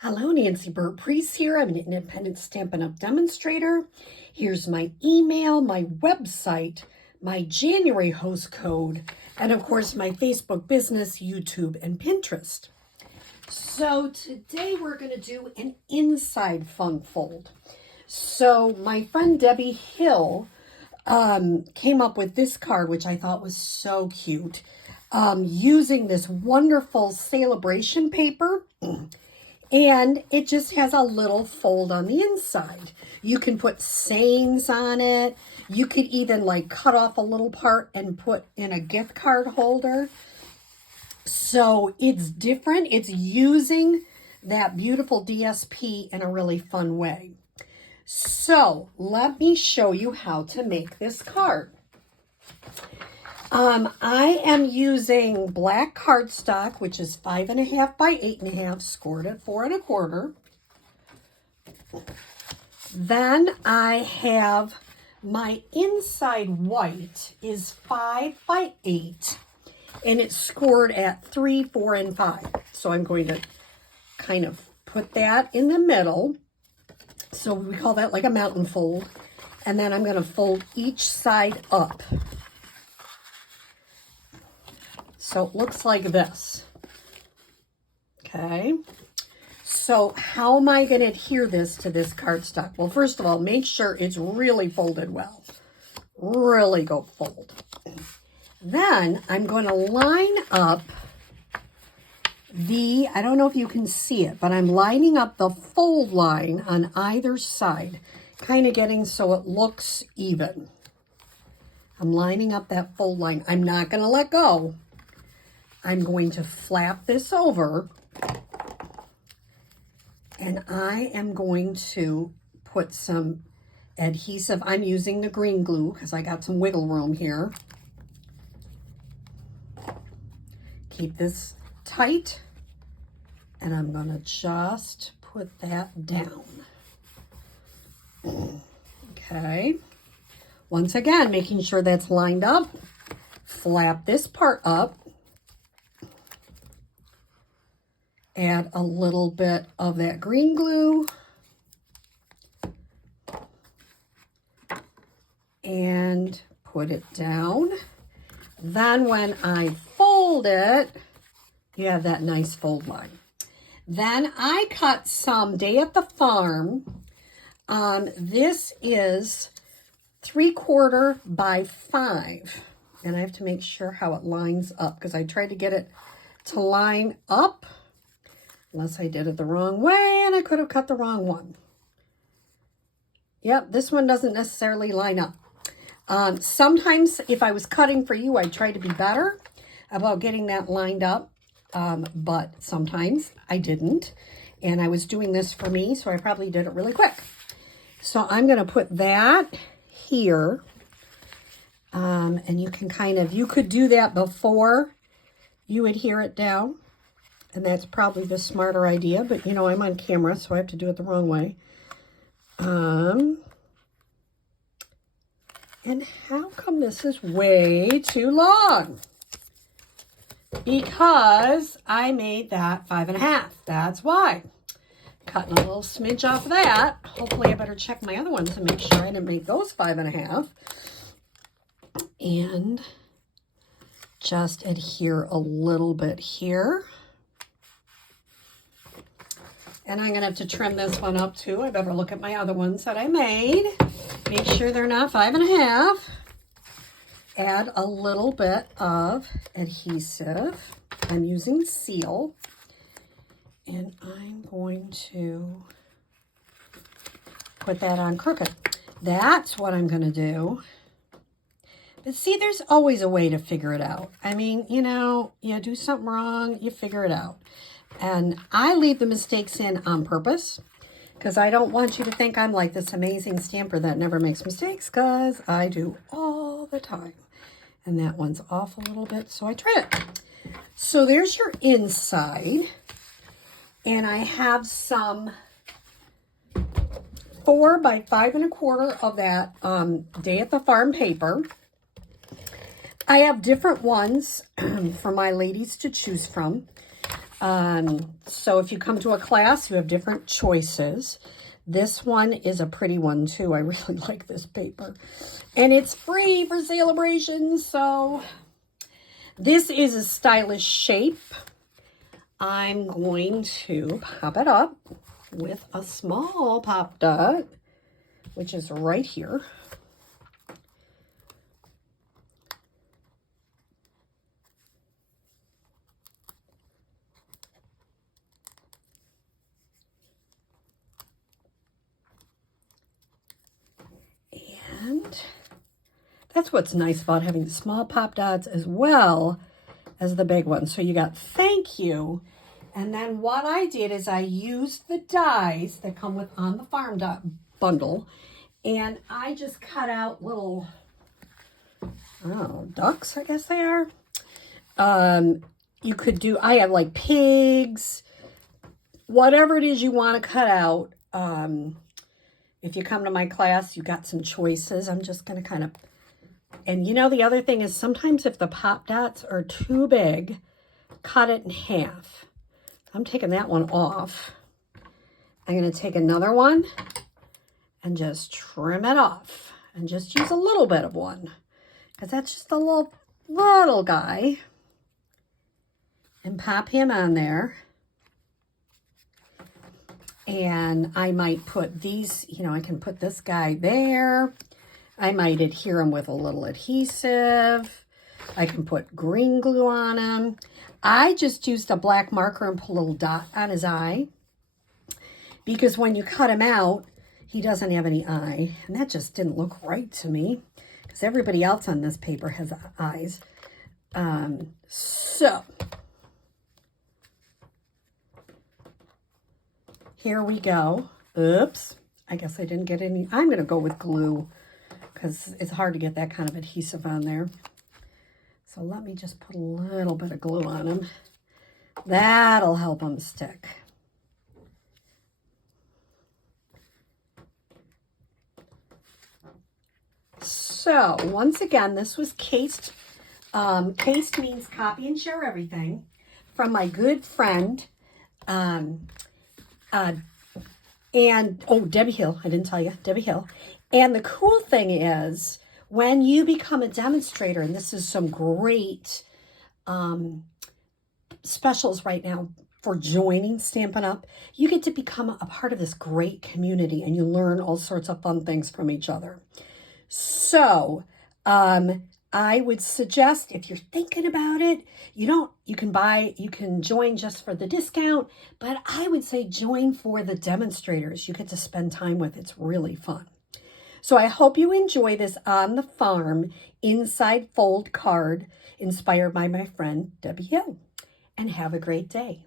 Hello, Nancy Burt-Preece here. I'm an independent Stampin' Up! Demonstrator. Here's my email, my website, my January host code, and of course my Facebook business, YouTube, and Pinterest. So today we're going to do an inside fun fold. So my friend Debbie Hill came up with this card, which I thought was so cute, using this wonderful Sale A Bration paper. And it just has a little fold on the inside. You can put sayings on it. You could even like cut off a little part and put in a gift card holder. So it's different. It's using that beautiful DSP in a really fun way. So let me show you how to make this card. I am using black cardstock, which is 5.5 by 8.5, scored at 4 1/4. Then I have my inside white is 5 by 8, and it's scored at 3, 4, and 5. So I'm going to kind of put that in the middle. So we call that like a mountain fold. And then I'm going to fold each side up. So it looks like this. Okay. So how am I going to adhere this to this cardstock? Well, first of all, make sure it's really folded well. Really go fold. Then I'm going to line up I don't know if you can see it, but I'm lining up the fold line on either side, kind of getting so it looks even. I'm lining up that fold line. I'm not going to let go. I'm going to flap this over, and I am going to put some adhesive. I'm using the green glue because I got some wiggle room here. Keep this tight, and I'm going to just put that down. Okay. Once again, making sure that's lined up. Flap this part up. Add a little bit of that green glue. And put it down. Then when I fold it, you have that nice fold line. Then I cut some Day at the Farm. This is 3/4 by 5. And I have to make sure how it lines up because I tried to get it to line up. Unless I did it the wrong way and I could have cut the wrong one. Yep, this one doesn't necessarily line up. Sometimes if I was cutting for you, I'd try to be better about getting that lined up. But sometimes I didn't. And I was doing this for me, so I probably did it really quick. So I'm going to put that here. And you can you could do that before you adhere it down. And that's probably the smarter idea, but I'm on camera, so I have to do it the wrong way. And how come this is way too long? Because I made that 5.5. That's why. Cutting a little smidge off of that. Hopefully I better check my other ones and make sure I didn't make those 5.5. And just adhere a little bit here. And I'm going to have to trim this one up too. I better look at my other ones that I made. Make sure they're not 5.5. Add a little bit of adhesive. I'm using Seal. And I'm going to put that on crooked. That's what I'm going to do. But see, there's always a way to figure it out. I mean, you do something wrong, you figure it out. And I leave the mistakes in on purpose because I don't want you to think I'm like this amazing stamper that never makes mistakes, because I do all the time. And that one's off a little bit, so I trim it. So there's your inside. And I have some 4 by 5 1/4 of that Day at the Farm paper. I have different ones for my ladies to choose from. So if you come to a class, you have different choices. This one is a pretty one too. I really like this paper. And it's free for Sale A Bration. So this is a stylish shape. I'm going to pop it up with a small pop dot, which is right here. And that's what's nice about having the small pop dots as well as the big ones. So you got thank you. And then what I did is I used the dies that come with on the Farm Dot bundle. And I just cut out little, I don't know, ducks, I guess they are. You could do, I have like pigs, whatever it is you want to cut out. If you come to my class, you got some choices. I'm just going to kind of, and you know, the other thing is sometimes if the pop dots are too big, cut it in half. I'm taking that one off. I'm going to take another one and just trim it off and just use a little bit of one because that's just a little guy, and pop him on there. And I might put these, you know, I can put this guy there. I might adhere him with a little adhesive. I can put green glue on him. I just used a black marker and put a little dot on his eye because when you cut him out, he doesn't have any eye. And that just didn't look right to me because everybody else on this paper has eyes. So here we go. Oops. I guess I didn't get any. I'm going to go with glue because it's hard to get that kind of adhesive on there. So let me just put a little bit of glue on them. That'll help them stick. So once again, this was cased. Cased means copy and share everything, from my good friend, Debbie Hill. I didn't tell you, Debbie Hill. And the cool thing is, when you become a demonstrator, and this is some great specials right now for joining Stampin' Up, you get to become a part of this great community and you learn all sorts of fun things from each other. So I would suggest, if you're thinking about it, you can join just for the discount, but I would say join for the demonstrators. You get to spend time with. It's really fun. So I hope you enjoy this On the Farm inside fold card inspired by my friend Debbie Hill, and have a great day.